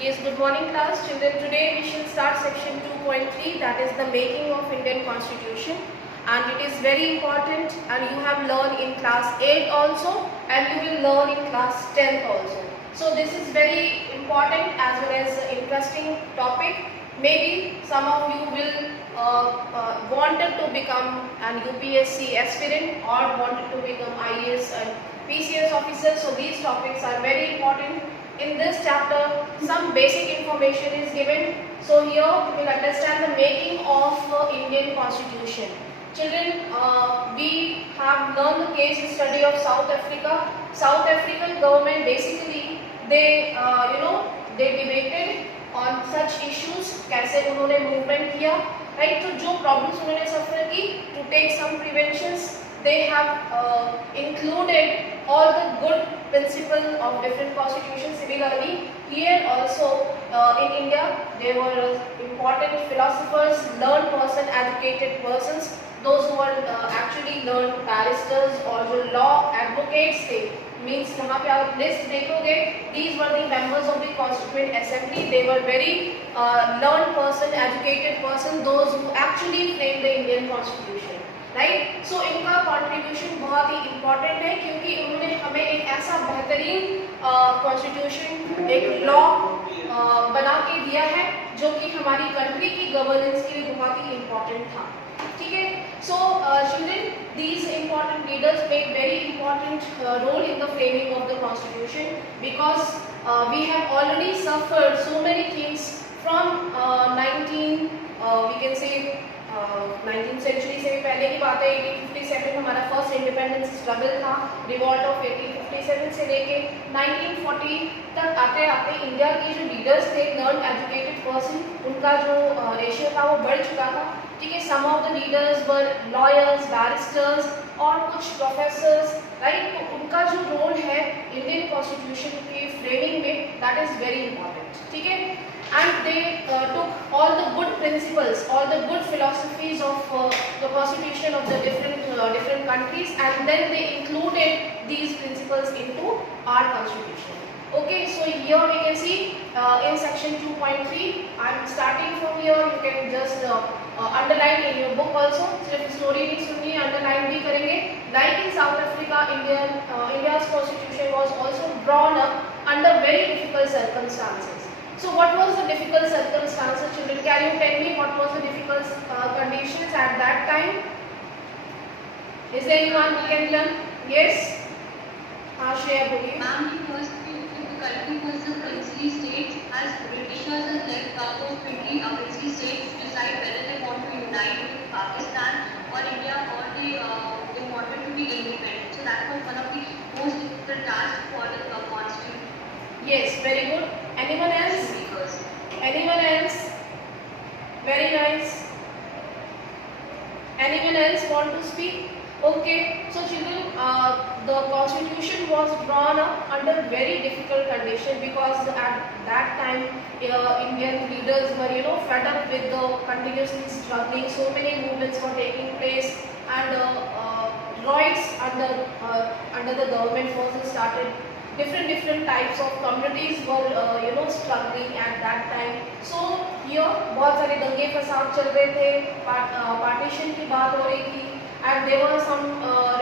Yes, good morning class. Children, today we shall start section 2.3, that is the making of Indian Constitution, and it is very important, and you have learned in class 8 also and you will learn in class 10 also. So this is very important as well as interesting topic. Maybe some of you will wanted to become an UPSC aspirant or wanted to become IAS and PCS officer. So these topics are very important. In this chapter, some basic information is given. So here we will understand the making of Indian Constitution. Children, we have learned the case study of South Africa. South African government basically they they debated on such issues. कैसे उन्होंने movement किया, right? तो जो problems उन्होंने suffer की, to take some preventions, they have included all the good principles of different constitutions. Similarly, here also in India, there were important philosophers, learned person, educated persons, those who are actually learned barristers or जो law advocates थे. Means यहाँ पे आप list देखोगे, these were the members of the Constituent Assembly. They were very learned person, educated person, those who actually framed the Indian Constitution. Right so इनका contribution बहुत ही important है क्योंकि उन्होंने हमें एक ऐसा बेहतरीन कॉन्स्टिट्यूशन एक लॉ बना के दिया है जो कि हमारी कंट्री की गवर्नेंस के लिए बहुत ही इम्पोर्टेंट था. ठीक है. So children, these important leaders played very important role in the framing of the constitution because we have already suffered so many things from 19th century से भी पहले की बात है. 1857 हमारा फर्स्ट इंडिपेंडेंस स्ट्रगल था, रिवॉल्ट ऑफ 1857 से लेके 1940 तक आते आते इंडिया के जो लीडर्स थे, लर्न एजुकेटेड पर्सन, उनका जो रेशियो था वो बढ़ चुका था. ठीक है. Some of the leaders were lawyers, barristers और कुछ प्रोफेसर्स, राइट. तो उनका जो रोल है इंडियन कॉन्स्टिट्यूशन के फ्रेमिंग में, दैट इज वेरी इंपॉर्टेंट. ठीक है. And they took all the good principles, all the good philosophies of the constitution of the different countries, and then they included these principles into our constitution. Okay, so here we can see in section 2.3, I am starting from here. You can just underline in your book also. सिर्फ story नहीं सुननी है, underline भी करेंगे. Like in South Africa, India's constitution was also drawn up under very difficult circumstances. So what was the difficult circumstances, children? Can you tell me what was the difficult conditions at that time? Is there anyone who can learn? Yes? Shreya, boliye. Ma'am, the first thing, the country was a princely state, as Britishers had left out of princely states to decide whether they want to unite with Pakistan or India, or they wanted to be independent. So that was one of the most difficult tasks for the constitution. Yes, very good. Anyone else? Anyone else? Very nice. Anyone else want to speak? Okay. So children, the constitution was drawn up under very difficult condition because at that time Indian leaders were fed up with the continuously struggling. So many movements were taking place, and riots under the government forces started. Different types of communities were struggling at that time. So here बहुत सारे दंगे फसाद चल रहे थे, partition की बात हो रही थी, and there were some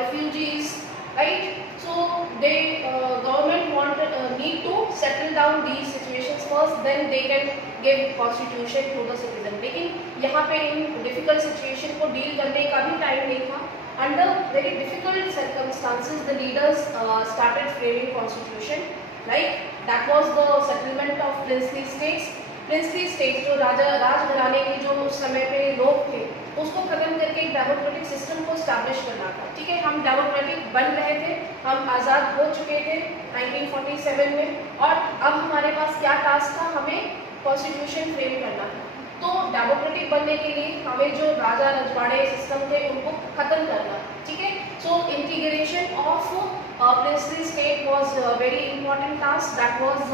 refugees, right? So they government need to settle down these situations first, then they can give constitution to the citizen. लेकिन यहाँ पे इन difficult situation को deal करने का भी time नहीं था. Under very difficult circumstances, the leaders started framing constitution. Like that was the settlement of princely states. Princely states जो राजघराने के जो उस समय पे लोग थे, उसको खत्म करके एक डेमोक्रेटिक सिस्टम को स्टैब्लिश करना था. ठीक है. हम डेमोक्रेटिक बन रहे थे, हम आज़ाद हो चुके थे 1947 में, और अब हमारे पास क्या टास्क था? हमें कॉन्स्टिट्यूशन फ्रेम करना था. तो डेमोक्रेटिक बनने के लिए हमें जो राजा रजवाड़े सिस्टम थे उनको खत्म करना. ठीक है. So integration of princely state was a very important task that was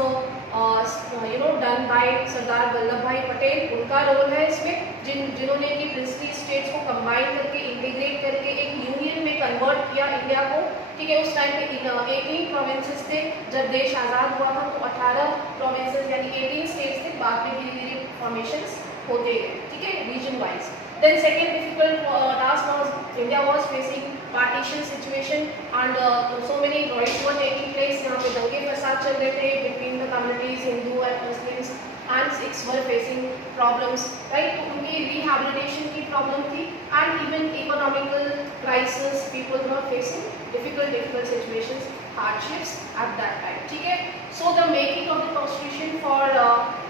done by Sardar Vallabh भाई पटेल. उनका रोल है इसमें, जिन्होंने कि princely states को कंबाइन करके इंटीग्रेट करके एक यूनियन में कन्वर्ट किया इंडिया को. ठीक है, उस टाइम पे 18 प्रोविंसेस थे। जब देश आज़ाद हुआ था तो 18 प्रोविंसेस यानी 18 स्टेट्स थे, बाद में धीरे धीरे फॉर्मेशंस होते गए, ठीक है, region wise. Then second difficult task was India was facing partition situation and so many riots were taking place. यहाँ पे दंगे फसाद चल रहे थे between the communities, Hindu and Muslims, and Sikhs were facing problems, right? तो उनकी rehabilitation की problem थी and even economical crisis, people were facing difficult situations, hardships at that time, ठीक है? So the making of the constitution for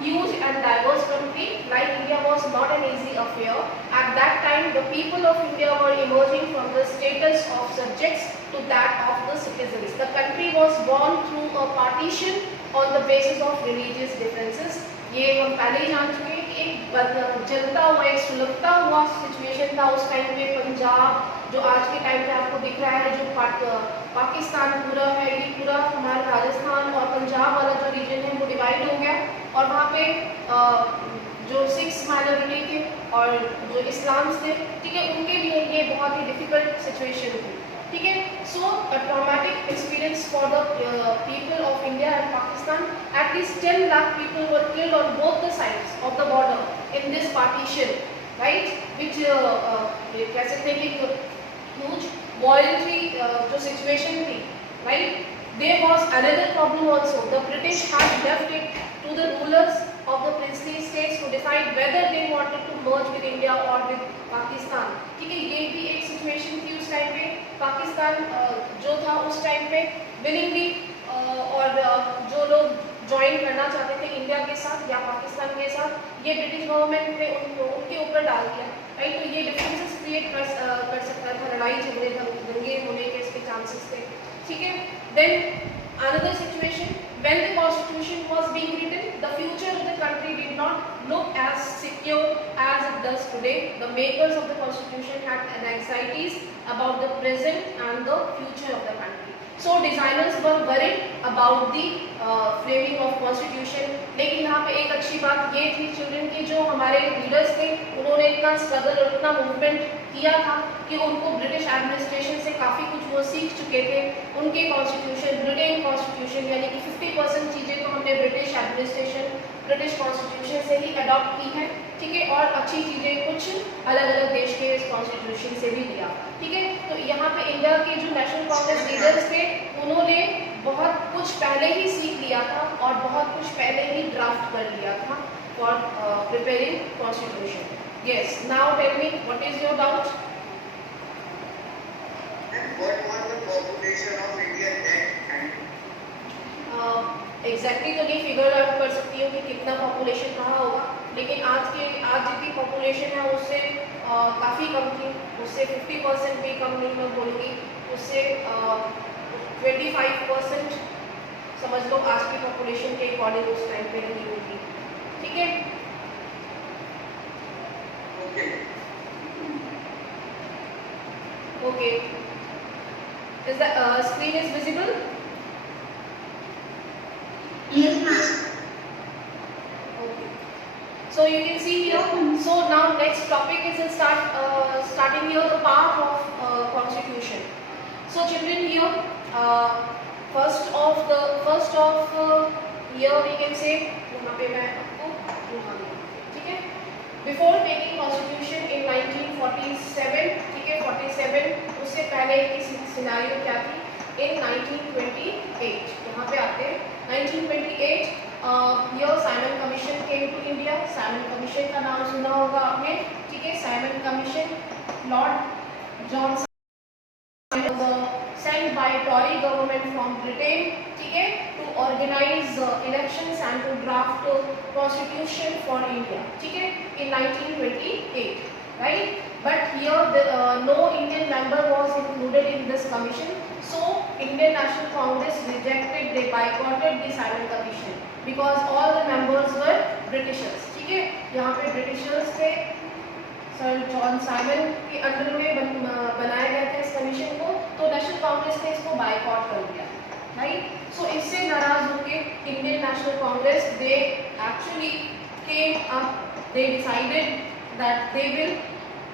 huge and diverse country like India was not an easy affair. At that time, the people of India were emerging from the status of subjects to that of the citizens. The country was born through a partition on the basis of religious differences. ये हम पहले ही जान चुके हैं कि एक जलता हुआ, एक सुलगता हुआ सिचुएशन था उस टाइम पे। पंजाब जो आज के टाइम पे आपको दिख रहा है, जो पाकिस्तान पूरा है, ये पूरा हमारा राजस्थान और पंजाब वाला जो रीजन है वो डिवाइड हो गया, और वहाँ पे जो सिक्स माइनॉरिटी थे और जो इस्लाम्स थे, ठीक है, उनके लिए ये बहुत ही डिफिकल्ट सिचुएशन थी, ठीक है। So a traumatic experience for the people of India and Pakistan. At least 10 lakh people were killed on both the sides of the border in this partition, right, which कह सकते हैं कि ह्यूज वॉयलेंटरी जो situation थी, right. There was another problem also. The British had left it to the rulers of the princely states to decide whether they wanted to merge with India or with Pakistan. ठीक है, ये भी एक situation थी उस time पे। पाकिस्तान जो था उस टाइम पे willingly और जो लोग ज्वाइन करना चाहते थे इंडिया के साथ या पाकिस्तान के साथ, ये ब्रिटिश गवर्नमेंट ने उनके ऊपर डाल दिया, राइट। तो ये डिफरेंसेस क्रिएट कर सकता था, लड़ाई झगड़े दंगे होने के इसके चांसेस थे, ठीक है। Then another situation, when the constitution was being written, the future of the country did not look as secure as it does today. The makers of the constitution had anxieties about the present and the future of the country. So designers were worried about the framing of constitution. लेकिन यहाँ पे एक अच्छी बात ये थी children की, जो हमारे लीडर्स थे उन्होंने इतना स्ट्रगल और इतना मूवमेंट किया था कि उनको ब्रिटिश एडमिनिस्ट्रेशन से काफ़ी कुछ वो सीख चुके थे। उनके कॉन्स्टिट्यूशन, ब्रिटेन कॉन्स्टिट्यूशन, यानी कि 50% चीज़ें तो हमने ब्रिटिश एडमिनिस्ट्रेशन, ब्रिटिश कॉन्स्टिट्यूशन से ही अडॉप्ट की हैं, ठीक है, और अच्छी चीज़ें कुछ अलग अलग देश के कॉन्स्टिट्यूशन से भी लिया, ठीक है। तो यहाँ पे इंडिया के जो नेशनल कांग्रेस लीडर्स थे उन्होंने बहुत कुछ पहले ही सीख लिया था और बहुत कुछ पहले ही ड्राफ्ट कर लिया था for preparing constitution. Yes, now tell me, what is your doubt? And what was the population of India that time? Exactly तो नहीं फिगर आउट कर सकती हूँ कि कितना पॉपुलेशन रहा होगा, लेकिन आज जितनी पॉपुलेशन है उससे काफ़ी कम थी, उससे 50% भी कम नहीं मैं बोलूँगी, उससे 25% समझ लो आज की पॉपुलेशन के अकॉर्डिंग उस टाइम पे नहीं होगी, ठीक है। Okay. Is the screen is visible? Yes, ma'am. Okay. So you can see here. So now next topic is starting here the part of constitution. So children here, first of year we can say यहाँ पे मैं आपको दिखा दूँ, ठीक है। Before making constitution in 1947, ठीक है, 47, उससे पहले की सिनेरियो क्या थी? In 1928, यहाँ पे आते हैं 1928, here Simon Commission came to India. Simon Commission का नाम सुना होगा आपने, ठीक है। Simon Commission, Lord John sent by Tory government from Britain, ठीक है, to organize elections and to draft constitution for India, ठीक है, in 1928, right? But here no Indian member was included in this commission, so Indian National Congress rejected, they boycotted the Simon Commission because all the members were Britishers, ठीक है। यहाँ पे Britishers थे, sir John Simon के under में बनाया गया था इस कमीशन को, तो नेशनल कांग्रेस ने इसको बायकॉट कर दिया, राइट। सो इससे नाराज होकर Indian national Congress they actually came up, they decided that they will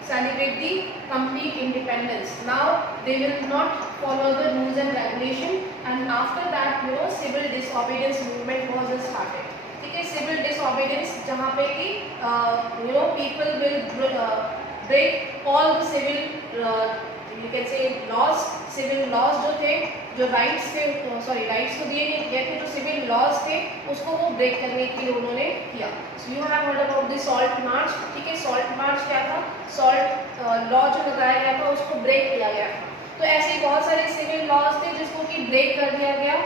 celebrate the complete independence. Now they will not follow the rules and regulation, and after that civil disobedience movement was started. ठीक है, civil disobedience जहाँ पे कि people will break all the civil you can say laws, civil laws जो थे, जो rights थे, rights तो दिए नहीं गए थे, जो civil laws थे उसको वो break करने के लिए उन्होंने किया. So you have heard about the salt march. ठीक है, salt march क्या था? salt law जो लगाया गया था उसको break किया गया था. तो ऐसे बहुत सारे civil laws थे जिसको कि break कर दिया गया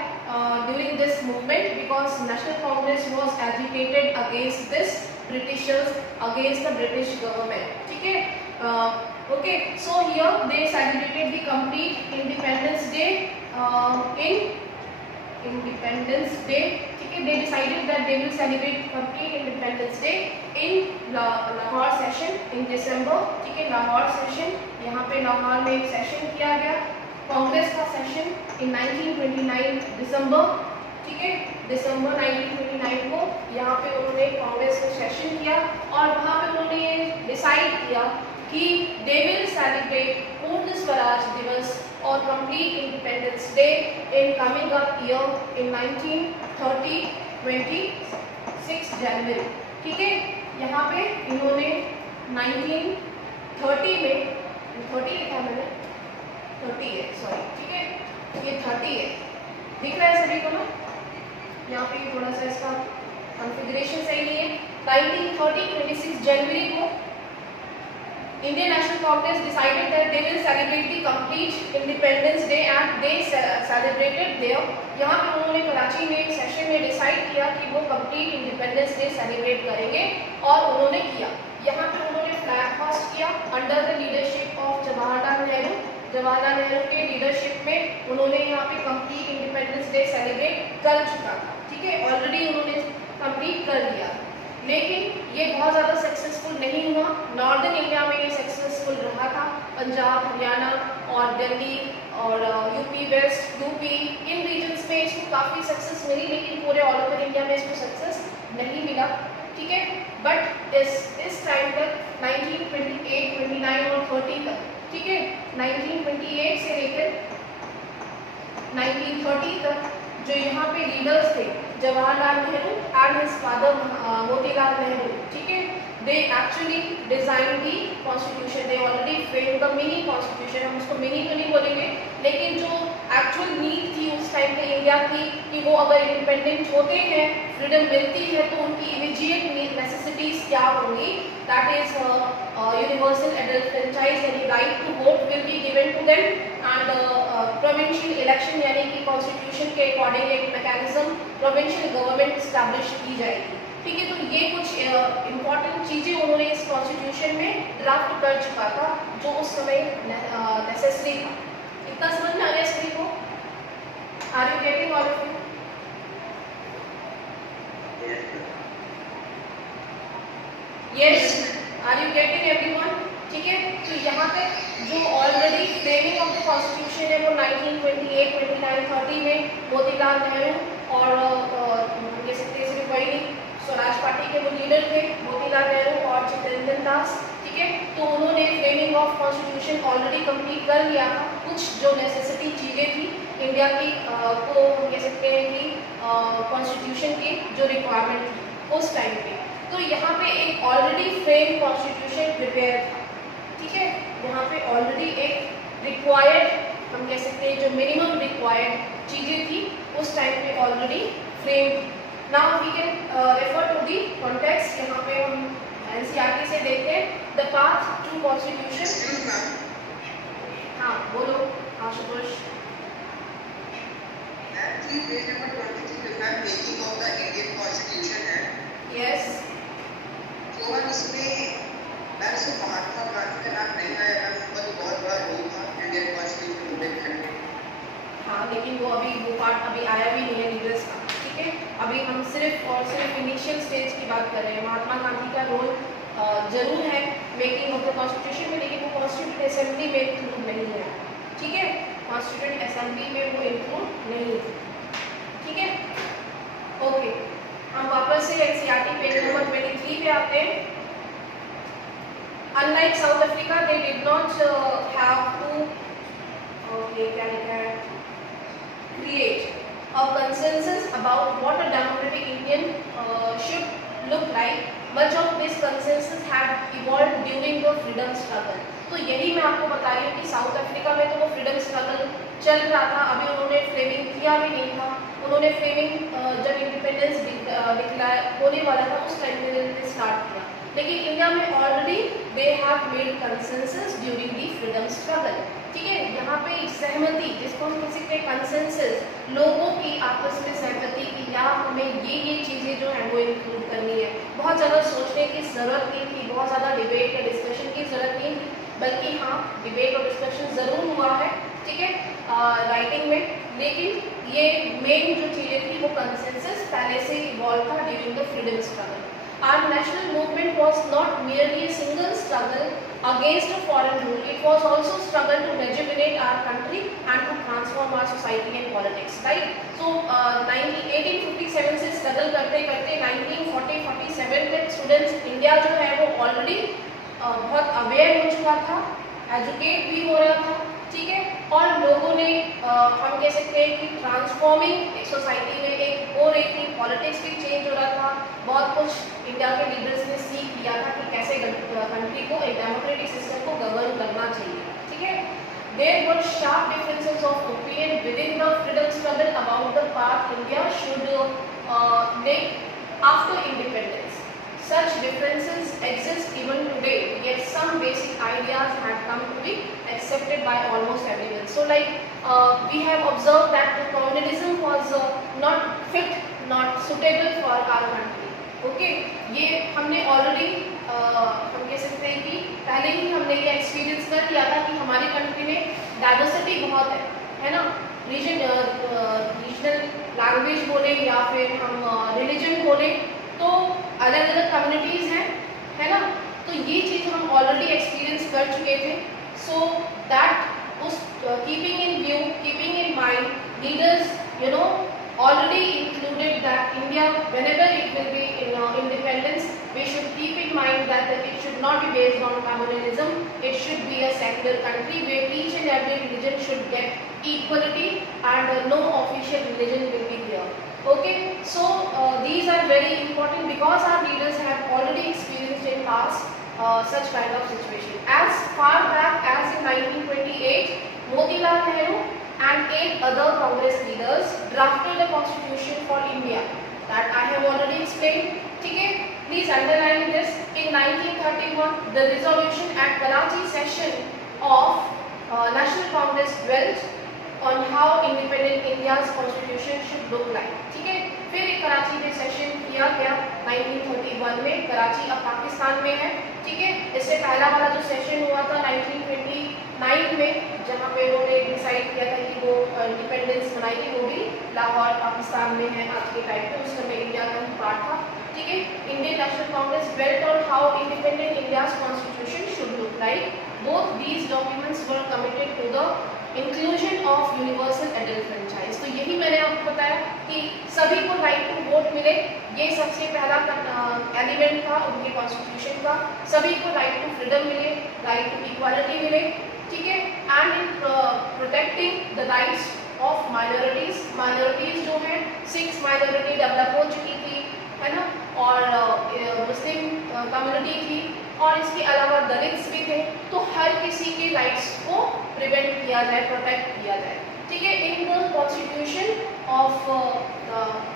during this movement, because National Congress was agitated against this Britishers, against the British government. ठीक है. Okay, so here they celebrated the complete Independence Day in Independence Day. ठीक है, they decided that they will celebrate complete Independence Day in Lahore session in December. ठीक है, Lahore session, यहाँ पे लाहौर में एक सेशन किया गया, कांग्रेस का सेशन in 1929 दिसंबर. ठीक है, दिसंबर 1929 को यहाँ पे उन्होंने कांग्रेस का सेशन किया और वहाँ पे उन्होंने डिसाइड किया कि they will celebrate पूर्ण स्वराज दिवस और complete Independence Day in coming up year in 1930 26 जनवरी. ठीक है, यहाँ पे इन्होंने 1930 में 30 लिखा मैंने 30 है, सॉरी. ठीक है, ये 30 है, दिख रहा है सभी को ना? यहाँ पे थोड़ा सा इसका कॉन्फ़िगरेशन सही नहीं है. 1930 26 जनवरी को Indian National Congress decided that they will celebrate the complete Independence Day and they celebrated there. यहाँ पे उन्होंने कराची में एक सेशन में डिसाइड किया कि वो complete Independence Day सेलिब्रेट करेंगे और उन्होंने किया. यहाँ पे उन्होंने फ्लैग होस्ट किया under the leadership of Jawaharlal Nehru. Jawaharlal Nehru के लीडरशिप में उन्होंने यहाँ पे complete Independence Day सेलिब्रेट कर चुका था. ठीक है, ऑलरेडी उन्होंने कंप्लीट कर दिया, लेकिन ये बहुत ज़्यादा सक्सेसफुल नहीं हुआ. नॉर्दर्न इंडिया में ये सक्सेसफुल रहा था, पंजाब, हरियाणा और दिल्ली और यूपी वेस्ट, यूपी, इन रीजन्स में इसको काफ़ी सक्सेस मिली, लेकिन पूरे ऑल ओवर इंडिया में इसको सक्सेस नहीं मिला. ठीक है, बट इस टाइम तक 1928, 29 और 30 तक, ठीक है, 1928 से लेकर 1930 तक जो यहाँ पे लीडर्स थे, Jawaharlal Nehru and his father Motilal Nehru. ठीक है, they actually designed the constitution. They already framed the mini constitution. हम उसको मिनी तो नहीं बोलेंगे, लेकिन जो एक्चुअल नीड थी उस टाइम पे इंडिया की कि वो अगर इंडिपेंडेंट होते हैं, फ्रीडम मिलती है, तो उनकी इमीडिएट नेसेसिटीज क्या होंगी. That is universal adult franchise, यानी right to vote will be given to them, and provincial election यानी कि कॉन्स्टिट्यूशन के अकॉर्डिंग एक मैकेनिज्म प्रोविंशियल गवर्नमेंट इस्टेब्लिश की जाएगी. ठीक है, तो ये कुछ इम्पॉर्टेंट चीज़ें उन्होंने इस कॉन्स्टिट्यूशन में ड्राफ्ट कर चुका था जो उस समय नेसेसरी था. इतना समझ में आ गया सभी को? Are you getting all of you? Yes, are you getting everyone? ठीक है, तो यहाँ पे जो already framing of the constitution है वो 1928, 29, 30 में मोतीलाल नेहरू और कह सकते हैं सिर्फ वही स्वराज पार्टी के वो लीडर थे, मोतीलाल नेहरू और चित्तरंजन दास. ठीक है, तो उन्होंने framing of constitution already complete कर लिया था. कुछ जो नेसेसिटी चीज़ें थी इंडिया की को हम कह सकते हैं कि कॉन्स्टिट्यूशन की जो रिक्वायरमेंट थी उस टाइम पे, तो यहाँ पे एक ऑलरेडी फ्रेम कॉन्स्टिट्यूशन प्रिपेयर था. ठीक है, यहाँ पे ऑलरेडी एक रिक्वायर्ड हम कह सकते हैं जो मिनिमम रिक्वायर्ड चीज़ें थी उस टाइम पे already frame. Now we can refer to the context. यहाँ पे हम एनसीईआरटी से देखते हैं द पाथ टू कॉन्स्टिट्यूशन. हाँ बोलो आशुतोष. पेज नंबर 23 लिखा है making of the Indian constitution है. यस, तो हम इसमें मैंने से महात्मा गांधी का नाम नहीं आया था, उनका तो बहुत बड़ा रोल था इंडियन कॉन्स्टिट्यूशन मूवमेंट में. हाँ, लेकिन वो पार्ट अभी आया भी नहीं है लीडर्स का. ठीक है, अभी हम सिर्फ और सिर्फ इनिशियल स्टेज की बात कर रहे हैं. महात्मा गांधी का रोल जरूर है मेकिंग ऑफ द कॉन्स्टिट्यूशन में, लेकिन वो कॉन्स्टिट्यूंट असेंबली में इंक्लूड नहीं है. ठीक है, कॉन्स्टिट्यूंट असेंबली में वो इंक्लूड नहीं है. ठीक है, ओके, हम वापस से एनसीईआरटी पेज नंबर 23 पे आते हैं. Unlike South Africa, they did not have to create a consensus about what a democratic Indian should look like. Much of this consensus had evolved during the freedom struggle. तो यही मैं आपको बता रही हूँ कि साउथ अफ्रीका में तो वो फ्रीडम स्ट्रगल चल रहा था, अभी उन्होंने फ्लेमिंग किया भी नहीं था। उन्होंने फ्लेमिंग जब इंडिपेंडेंस डिक्लेयर होने वाला था उस टाइम पे उन्होंने स्टार्ट किया, लेकिन इंडिया में already they have made consensus during the freedom struggle. ठीक है, यहाँ पे सहमति, जिसको हम कह सकते हैं कंसेंसस, लोगों की आपस में सहमति कि या हमें ये चीज़ें जो है वो इंक्लूड करनी है। बहुत ज़्यादा सोचने की ज़रूरत नहीं थी, बहुत ज़्यादा डिबेट या डिस्कशन की ज़रूरत नहीं थी, बल्कि हाँ डिबेट और डिस्कशन ज़रूर हुआ है, ठीक है, राइटिंग में, लेकिन ये मेन जो चीज़ें थी वो कंसेंसस पहले से इवॉल्व था during the freedom struggle. Our national movement was not merely a single struggle against a foreign rule, it was also struggle to rejuvenate our country and to transform our society and politics, right? So 1857 से struggle करते करते 1947 में students India जो है वो already बहुत aware हो चुका था, एजुकेट भी हो रहा था, ठीक है, और लोगों ने हम कह सकते हैं कि ट्रांसफॉर्मिंग सोसाइटी में एक हो रही थी, पॉलिटिक्स भी चेंज हो रहा था, बहुत कुछ इंडिया के लीडर्स ने सीख लिया था कि कैसे कंट्री को एक डेमोक्रेटिक सिस्टम को गवर्न करना चाहिए, ठीक है। There were sharp differences of opinion within the freedom struggle about the path India should take after independence. Such differences exist even today, yet some basic ideas had come to be accepted by almost everyone. So like we have observed that the colonialism was not fit, not suitable for our country. Okay, ये हमने already हम कह सकते हैं कि पहले ही हमने ये एक्सपीरियंस कर लिया था कि हमारी कंट्री में डाइवर्सिटी बहुत है ना, रीजनल लैंग्वेज बोले या फिर हम रिलीजन बोले तो अलग अलग कम्युनिटीज़ हैं, है ना, तो ये चीज़ हम ऑलरेडी एक्सपीरियंस कर चुके थे। सो दैट उस keeping in view, keeping in mind, leaders already included that India, whenever it will be independence, we should keep in mind that it should not be based on communalism, it should be a secular country where each and every religion should get equality and no official religion will be there. Okay, so these are very important because our leaders have already experienced in past such kind of situation. As far back as in 1928, Motilal Nehru and 8 other Congress leaders drafted a constitution for India that I have already explained. Okay, please underline this. In 1931, the resolution at Karachi session of National Congress dwelt on how independent India's constitution should look like. ठीक है, फिर एक कराची में session किया गया 1931 में, कराची अब पाकिस्तान में है, ठीक है। इससे पहला वाला जो सेशन हुआ था 1929 में, जहाँ पे उन्होंने डिसाइड किया था कि वो इंडिपेंडेंस बनाई थी, वो भी लाहौर पाकिस्तान में है आज के टाइम पे, उस समय इंडिया का ही पार्ट था, ठीक है। Indian national Congress dwelt on how independent India's constitution should look like. Both these documents were committed to the inclusion of universal adult franchise. तो यही मैंने आपको बताया कि सभी को राइट टू वोट मिले, ये सबसे पहला एलिमेंट था उनके कॉन्स्टिट्यूशन का। सभी को राइट टू फ्रीडम मिले, राइट टू इक्वालिटी मिले, ठीक है, and in protecting the rights of minorities. Minorities जो है, सिक्स माइनॉरिटी डेवलप हो चुकी थी, है ना, और मुस्लिम कम्युनिटी थी, और इसके अलावा दलित्स भी थे, तो हर किसी के राइट्स को प्रिवेंट किया जाए, प्रोटेक्ट किया जाए, ठीक है। In the constitution of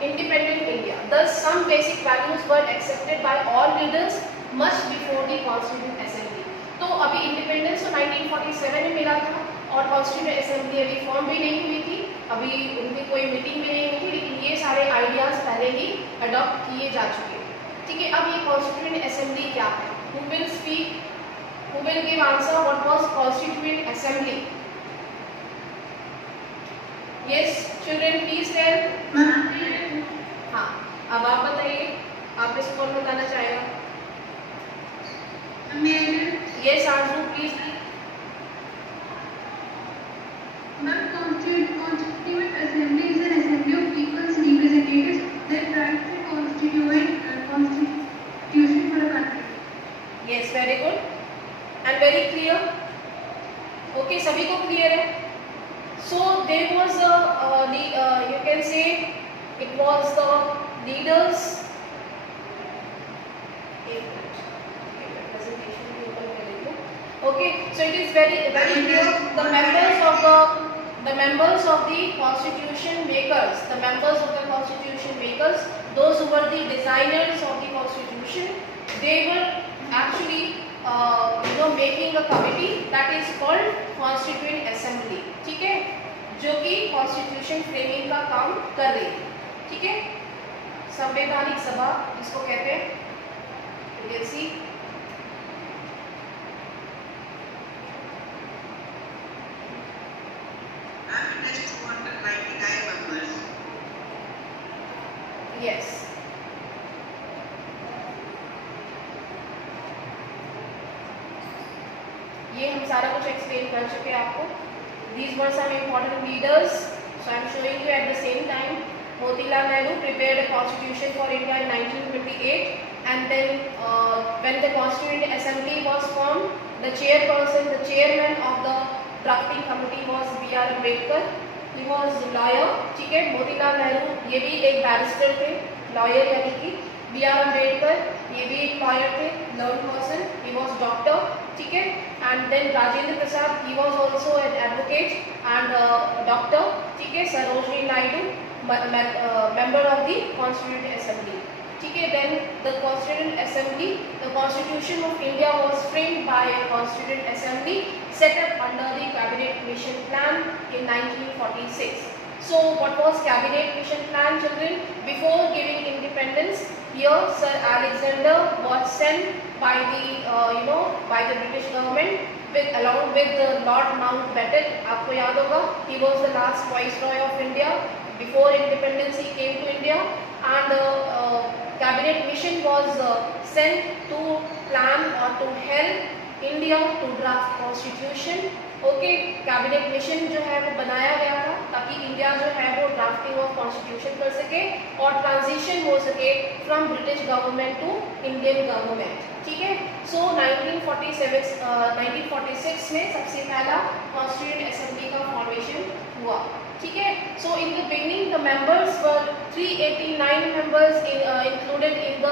independent India thus some basic values were accepted by all leaders much before the Constituent Assembly। तो अभी इंडिपेंडेंस तो 1947 में मिला था और कॉन्स्टिट्यूएंट असेंबली अभी फॉर्म भी नहीं हुई थी, अभी उनकी कोई मीटिंग भी नहीं हुई थी, लेकिन ये सारे आइडियाज पहले ही अडॉप्ट किए जा चुके हैं, ठीक है। अब ये कॉन्स्टिट्यूएंट असेंबली क्या है? Who will speak? Who will give answer? What was Constituent Assembly? Yes, children, please tell. हाँ, अब आप बताइए, आप इस कौन बताना चाहेगा? Yes, Arzu, please. Constituent Assembly is an assembly of people's representatives that tries to constitute a constitution for a country. Yes, very good. was the leaders. Okay, so it is very clear. The members of the constitution makers, those who were the designers of the constitution, they were actually making a committee that is called constituent assembly. ठीक है, जो कि constitution framing का काम कर रही है. ठीक है, संवैधानिक सभा जिसको कहते हैं. You can see. And it has 299 members. Yes. ये हम सारा कुछ एक्सप्लेन कर चुके हैं आपको. These were some important leaders. So I am showing you at the same time. Motilal Nehru prepared a constitution for India in 1928, and then when the Constituent Assembly was formed, the chairman of the drafting committee was B.R. Ambedkar. He was lawyer. ठीक है, मोतीलाल नेहरू ये भी एक barrister थे, lawyer यानी कि. B.R. Ambedkar ये भी एक लॉयर थे, learn person. He was doctor. ठीक है, and then Rajendra Prasad, he was also an advocate and doctor. ठीक है, Sarojini Naidu, member of the Constituent Assembly. ठीक है, then the Constituent Assembly, the Constitution of India was framed by a Constituent Assembly set up under the Cabinet Mission Plan in 1946. So what was Cabinet Mission Plan, children? Before giving independence, here Sir Alexander was sent by the by the British government along with Lord Mountbatten. आपको याद होगा, he was the last viceroy of India. Before independence he came to India, and cabinet mission was sent to plan or to help India to draft constitution. Okay, cabinet mission जो है वो बनाया गया था ताकि इंडिया जो है वो ड्राफ्टिंग ऑफ कॉन्स्टिट्यूशन कर सके और ट्रांजिशन हो सके from British government to Indian government. ठीक है, सो 1946 में सबसे पहला कॉन्स्टिट्यूएंट असेंबली का फॉर्मेशन हुआ. ठीक है, so in the beginning the members were 389 members included in the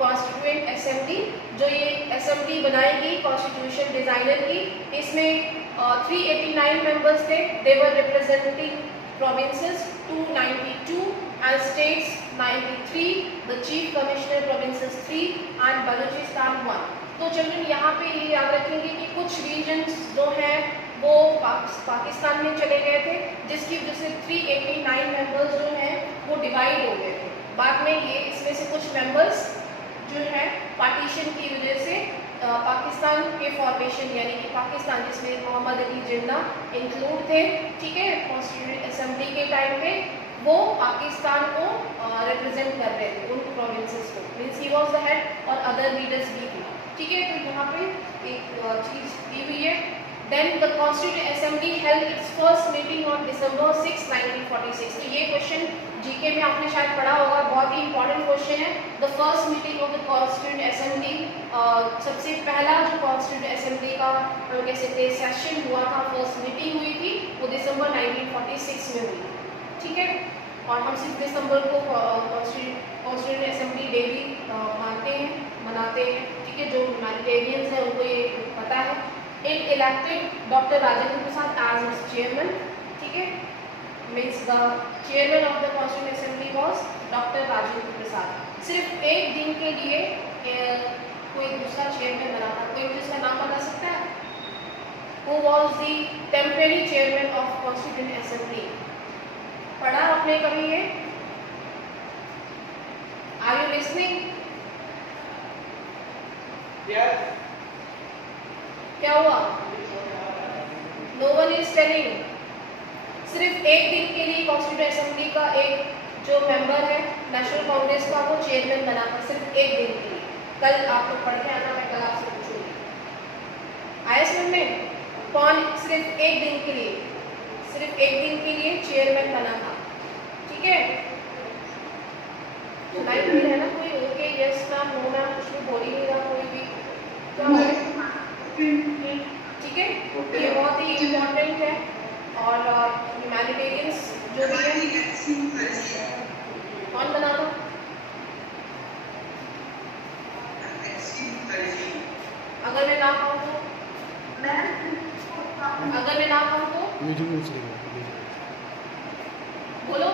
constituent assembly. जो ये असेंबली बनाएगी कॉन्स्टिट्यूशन डिजाइनर की, इसमें 389 members थे. They were representing provinces 292 and states 93. The chief commissioner provinces 3 and Balochistan 1. तो चलिए यहाँ पे ये याद रखेंगे कि कुछ रीजन्स जो हैं वो पाकिस्तान में चले गए थे, जिसकी वजह से 389 मेंबर्स जो हैं वो डिवाइड हो गए थे. बाद में ये इसमें से कुछ मेंबर्स जो है पार्टीशन की वजह से पाकिस्तान के फॉर्मेशन यानी कि पाकिस्तान जिसमें मोहम्मद अली जिन्ना इंक्लूड थे. ठीक है, कॉन्स्टिट्यूएंट असेंबली के टाइम पे वो पाकिस्तान को रिप्रेजेंट कर रहे थे, उन प्रोविंसेस को. Means he was the head और अदर लीडर्स भी थे. ठीक है, तो यहाँ पे एक चीज़ दी हुई है. Then the constituent assembly held its first meeting on December 6, 1946. तो ये क्वेश्चन जीके में आपने शायद पढ़ा होगा, बहुत ही इंपॉर्टेंट क्वेश्चन है. The first meeting of the constituent assembly, सबसे पहला जो कॉन्स्टिट्यूएंट असेंबली का हम कह सकते हैं सेशन हुआ था, फर्स्ट मीटिंग हुई थी, वो दिसंबर 1946 में हुई. ठीक है, और हम सिर्फ दिसंबर को कॉन्स्टिट्यूएंट असेंबली डे भी मानते हैं, मनाते हैं. ठीक है, जो ह्यूमैनिटेरियंस हैं उनको ये पता है. It elected Dr. Rajendra Prasad as its chairman. ठीक है, means the chairman of the Constituent Assembly was Dr. Rajendra Prasad. सिर्फ एक दिन के लिए कोई दूसरा चेयरमैन बना था. कोई जिसका नाम बता सकता है? Who was the temporary chairman of Constituent Assembly? पढ़ा आपने कभी ये? Are you listening? Yes. क्या हुआ? No one is telling. सिर्फ एक दिन के लिए कॉन्स्टिट्यूएंट असेंबली का एक जो मेंबर है नेशनल कांग्रेस का, वो चेयरमैन बना था सिर्फ एक दिन के लिए. कल आप लोग पढ़ के आना, मैं कल आपसे पूछूंगी. आया समझ में? कौन सिर्फ एक दिन के लिए चेयरमैन बना था. ठीक है, लाइन में है ना कोई? Okay, yes ma'am, no ma'am, कुछ भी बोल ही नहीं रहा कोई भी. ठीक है, ये बहुत ही इम्पोर्टेंट है. और ह्यूमैनिटेरियंस जो भी है, बोलो,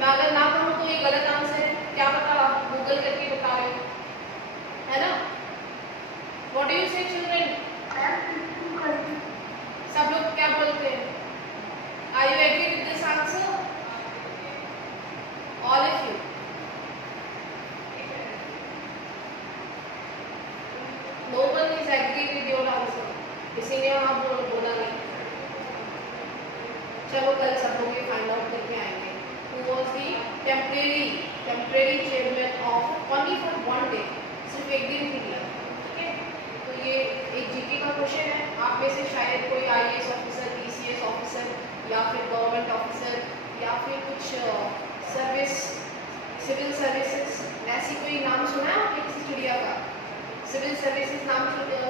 मैं अगर ना कहूँ तो ये गलत आंसर है, क्या पता आप गूगल करके बता रहे हो, है ना? What do you say children? सब लोग क्या बोलते हैं? Are you agree with this answer? All of you? No one is agree with your answer, किसी ने वहाँ बोला नहीं। चलो कल सब लोग ये फाइंड आउट करके आएंगे who was the temporary chairman of only for one day, सिर्फ एक दिन के लिए, ठीक है? तो ये एक जीके का क्वेश्चन है। आप में से शायद कोई आईएएस ऑफिसर, पीसीएस ऑफिसर या फिर गवर्नमेंट ऑफिसर या फिर कुछ सर्विस, सिविल सर्विसेज, ऐसी कोई नाम सुना है आपने किसी चिड़िया का? सिविल सर्विसेज नाम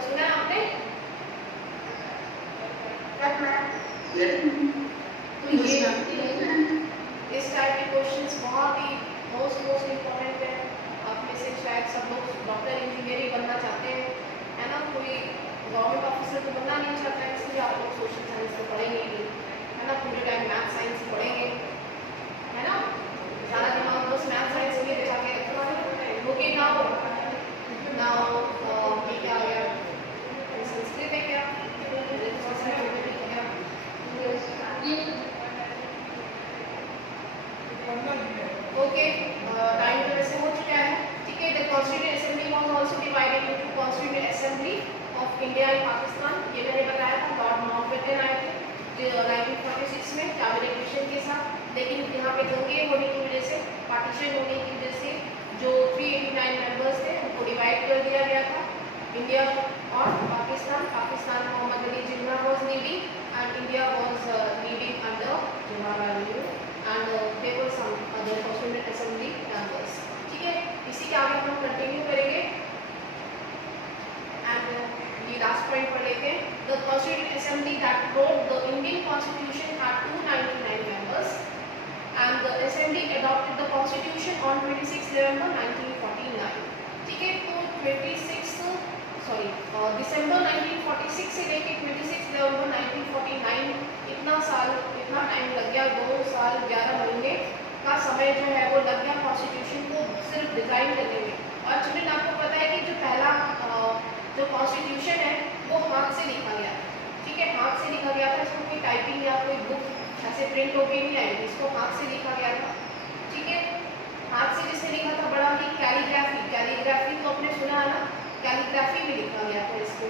सुना है आपने? तो ये इस टाइप के क्वेश्चंस बहुत ही मोस्ट इम्पोर्टेंट है। आप में से शायद सब लोग डॉक्टर, इंजीनियर बनना चाहते हैं, है ना? कोई गवर्नमेंट ऑफिसर तो बनना नहीं चाहता है, इसलिए आप लोग सोशल साइंस तो पढ़ेंगे ही, है ना? पूरे टाइम मैथ साइंस पढ़ेंगे, है ना? सारा दिमाग बस मैथ साइंस में बचा के रखना है। ओके, नाउ ये क्या आ गया? संस्कृत है क्या? ओके, टाइम तो वैसे हो चुका है, ठीक है? The constituent assembly was also divided into constituent assembly of India and Pakistan. ये मैंने बताया था, लॉर्ड माउंटबेटन आए थे 1946 में कैबिनेट मिशन के साथ, लेकिन यहाँ पे दंगे होने की वजह से, पार्टीशन होने की वजह से जो 389 मेंबर्स थे उनको डिवाइड कर दिया गया था, इंडिया और Pakistan. Pakistan Mohammad Ali Jinnah was leading and India was leading under Jawaharlal Nehru and there were some other constituent assembly members, ठीक है? इसी के आगे हम कंटिन्यू करेंगे and ये लास्ट पॉइंट पढ़ लेते हैं। The constituent assembly that wrote the Indian constitution had 299 members and the assembly adopted the constitution on 26 November 1949, ठीक है? तो दिसंबर 1946 से लेके 26 नवंबर 1949 इतना टाइम लग गया, 2 साल 11 महीने का समय जो है वो लग गया कॉन्स्टिट्यूशन को सिर्फ डिज़ाइन करने में। और चिल्ड्रन, आपको पता है कि जो पहला जो कॉन्स्टिट्यूशन है वो हाथ से लिखा गया था, ठीक है? हाथ से लिखा गया था, इसको कोई टाइपिंग या कोई बुक ऐसे प्रिंट होके नहीं आएगी, इसको हाथ से लिखा गया था, ठीक है? हाथ से जिसने लिखा था, बड़ा ही कैलीग्राफी तो आपने सुना है ना, कैलीग्राफी में लिखा गया था इसको,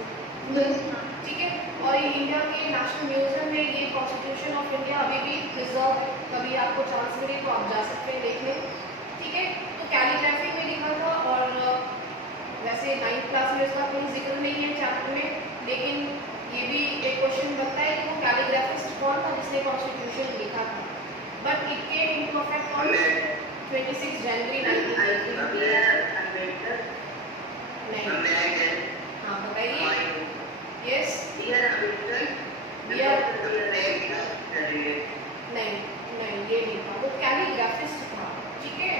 ठीक है? और ये इंडिया के नेशनल म्यूजियम में ये कॉन्स्टिट्यूशन ऑफ इंडिया अभी भी प्रिजर्व, कभी आपको चांस मिले तो आप जा सकते हैं देखने, ठीक है? तो कैलीग्राफी में लिखा था और वैसे 9th क्लास में इसका कोई जिक्र नहीं है चैप्टर में, लेकिन ये भी एक क्वेश्चन बनता है कि वो कैलीग्राफिस्ट कौन था जिसने कॉन्स्टिट्यूशन लिखा था। But it came into effect on 26 जनवरी 1950। नहीं, हाँ बताइए। यस, नहीं ये नहीं था, वो कैलीग्राफिस्ट था, ठीक है?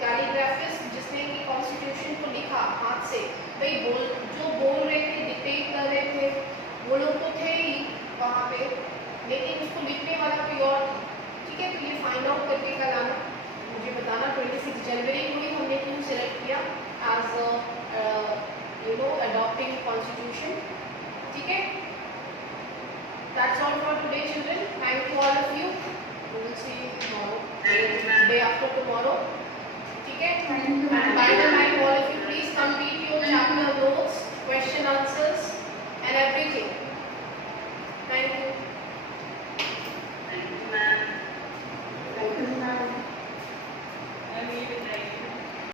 कैलीग्राफिस्ट जिसने कि कॉन्स्टिट्यूशन को लिखा हाथ से, भाई जो बोल रहे थे, डिक्टेट कर रहे थे, वो लोग तो थे ही वहाँ पे, लेकिन उसको लिखने वाला कोई और था, ठीक है? तो ये फाइंड आउट करके कल आना, मुझे बताना 26 जनवरी को ही हमने क्यों सिलेक्ट किया एज adopting constitution, ठीक है? That's all for today, children. Thank you all of you. We will see you tomorrow, day after tomorrow.